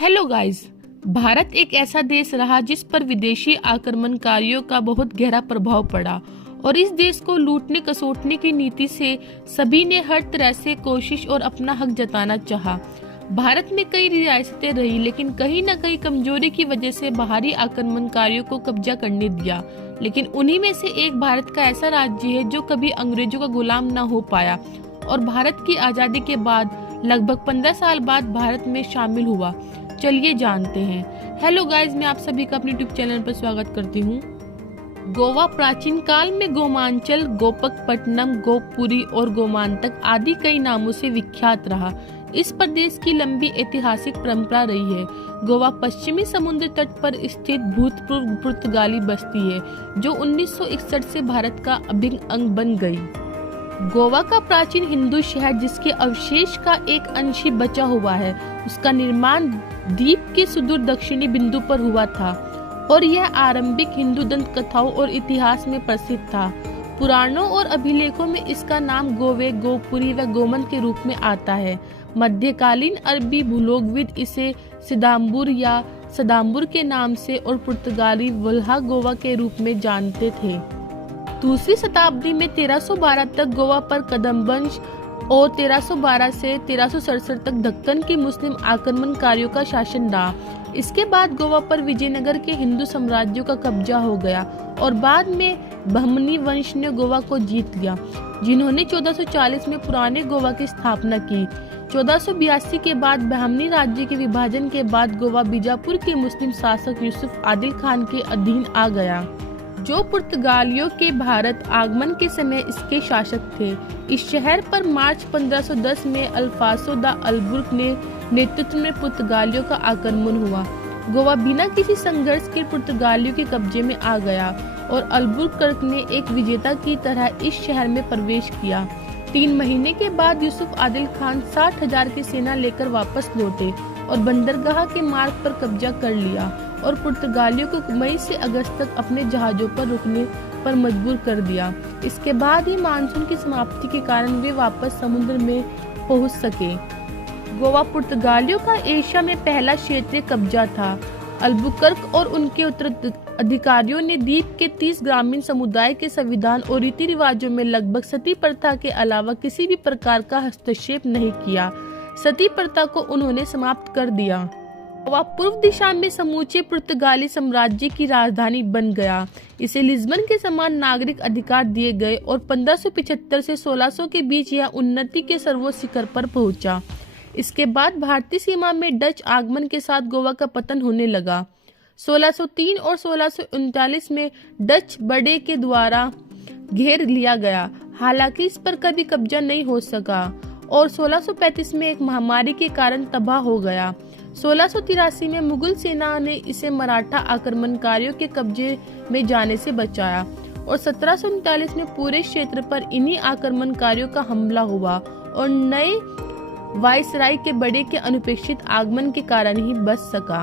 Hello guys. Bharat एक ऐसा देश रहा जिस पर विदेशी आक्रमणकारियों का बहुत गहरा प्रभाव पड़ा और इस देश को लूटने कसोटने की नीति से सभी ने हर तरह से कोशिश और अपना हक जताना चाहा। भारत में कई रियासतें रही, लेकिन कहीं न कहीं कमजोरी की वजह से बाहरी आक्रमणकारियों को कब्जा करने दिया। लेकिन उन्हीं में से एक भारत का ऐसा राज्य है जो कभी अंग्रेजों का गुलाम न हो पाया और भारत की आजादी के बाद लगभग 15 साल बाद भारत में शामिल हुआ। चलिए जानते हैं। हेलो गाइज, मैं आप सभी का अपने यूट्यूब चैनल पर स्वागत करती हूँ। गोवा प्राचीन काल में गोमांचल, गोपकपट्टनम, गोपपुरी और गोमांतक आदि कई नामों से विख्यात रहा। इस प्रदेश की लंबी ऐतिहासिक परंपरा रही है। गोवा पश्चिमी समुद्र तट पर स्थित भूतपूर्व पुर्तगाली बस्ती है जो 1961 से भारत का अभिन्न अंग बन गई। गोवा का प्राचीन हिंदू शहर जिसके अवशेष का एक अंश ही बचा हुआ है, उसका निर्माण द्वीप के सुदूर दक्षिणी बिंदु पर हुआ था और यह आरंभिक हिंदू दंत कथाओं और इतिहास में प्रसिद्ध था। पुराणों और अभिलेखों में इसका नाम गोवे, गोपुरी व गोमन के रूप में आता है। मध्यकालीन अरबी भूलोगविद इसे सिदाम्बुर या सदाम्बुर के नाम से और पुर्तगाली वल्हा गोवा के रूप में जानते थे। दूसरी शताब्दी में 1312 तक गोवा पर कदम वंश और 1312 से 1367 तक दक्कन के मुस्लिम आक्रमणकारियों का शासन रहा। इसके बाद गोवा पर विजयनगर के हिंदू साम्राज्यों का कब्जा हो गया और बाद में बहमनी वंश ने गोवा को जीत लिया, जिन्होंने 1440 में पुराने गोवा की स्थापना की। 1482 के बाद बहमनी राज्य के विभाजन के बाद गोवा बीजापुर के मुस्लिम शासक यूसुफ आदिल खान के अधीन आ गया, जो पुर्तगालियों के भारत आगमन के समय इसके शासक थे। इस शहर पर मार्च 1510 में अल्फांसो द अल्बुर्क ने नेतृत्व में पुर्तगालियों का आक्रमण हुआ। गोवा बिना किसी संघर्ष के पुर्तगालियों के कब्जे में आ गया और अल्बुर्कर्क ने एक विजेता की तरह इस शहर में प्रवेश किया। 3 महीने के बाद यूसुफ आदिल खान 60,000 की सेना लेकर वापस लौटे और बंदरगाह के मार्ग पर कब्जा कर लिया और पुर्तगालियों को मई से अगस्त तक अपने जहाजों पर रुकने पर मजबूर कर दिया। इसके बाद ही मानसून की समाप्ति के कारण वे वापस समुद्र में पहुंच सके। गोवा पुर्तगालियों का एशिया में पहला क्षेत्रीय कब्जा था। अल्बुकर्क और उनके उत्तराधिकारियों ने द्वीप के 30 ग्रामीण समुदाय के संविधान और रीति रिवाजों में लगभग सती प्रथा के अलावा किसी भी प्रकार का हस्तक्षेप नहीं किया। सती प्रथा को उन्होंने समाप्त कर दिया। गोवा पूर्व दिशा में समूचे पुर्तगाली साम्राज्य की राजधानी बन गया। इसे लिस्बन के समान नागरिक अधिकार दिए गए और 1575 से 1600 के बीच यह उन्नति के सर्वोच्च शिखर पर पहुंचा। इसके बाद भारतीय सीमा में डच आगमन के साथ गोवा का पतन होने लगा। 1603 और 1639 में डच बड़े के द्वारा घेर लिया गया, हालांकि इस पर कभी कब्जा नहीं हो सका और 1635 में एक महामारी के कारण तबाह हो गया। 1683 में मुगल सेना ने इसे मराठा आक्रमणकारियों के कब्जे में जाने से बचाया और 1739 में पूरे क्षेत्र पर इन्हीं आक्रमणकारियों का हमला हुआ और नए वायसराय के बड़े के अनपेक्षित आगमन के कारण ही बच सका।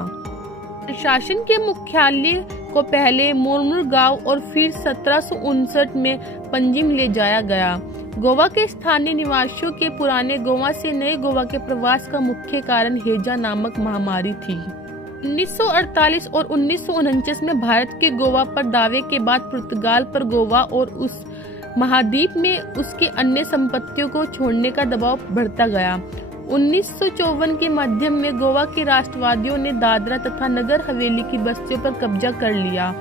प्रशासन के मुख्यालय को पहले मोरमुरगांव और फिर 1759 में पंजिम ले जाया गया। गोवा के स्थानीय निवासियों के पुराने गोवा से नए गोवा के प्रवास का मुख्य कारण हैजा नामक महामारी थी। 1948 और 1949 में भारत के गोवा पर दावे के बाद पुर्तगाल पर गोवा और उस महाद्वीप में उसके अन्य संपत्तियों को छोड़ने का दबाव बढ़ता गया। 1954 के मध्य में गोवा के राष्ट्रवादियों ने दादरा तथा नगर हवेली की बस्तियों पर कब्जा कर लिया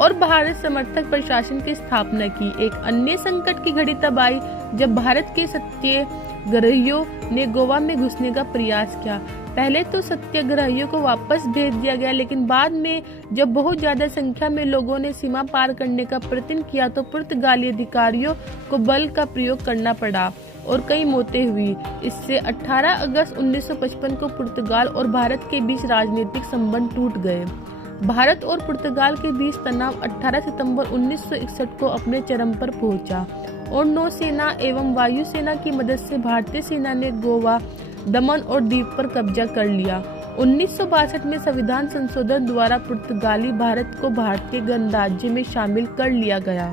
और भारत समर्थक प्रशासन की स्थापना की। एक अन्य संकट की घड़ी तब आई जब भारत के सत्याग्रहियों ने गोवा में घुसने का प्रयास किया। पहले तो सत्याग्रहियों को वापस भेज दिया गया, लेकिन बाद में जब बहुत ज्यादा संख्या में लोगों ने सीमा पार करने का प्रयत्न किया तो पुर्तगाली अधिकारियों को बल का प्रयोग करना पड़ा और कई मौतें हुई। इससे 18 अगस्त 1955 को पुर्तगाल और भारत के बीच राजनीतिक संबंध टूट गए। भारत और पुर्तगाल के बीच तनाव 18 सितंबर 1961 को अपने चरम पर पहुंचा और नौसेना एवं वायुसेना की मदद से भारतीय सेना ने गोवा, दमन और द्वीप पर कब्जा कर लिया। 1962 में संविधान संशोधन द्वारा पुर्तगाली भारत को भारतीय गणराज्य में शामिल कर लिया गया।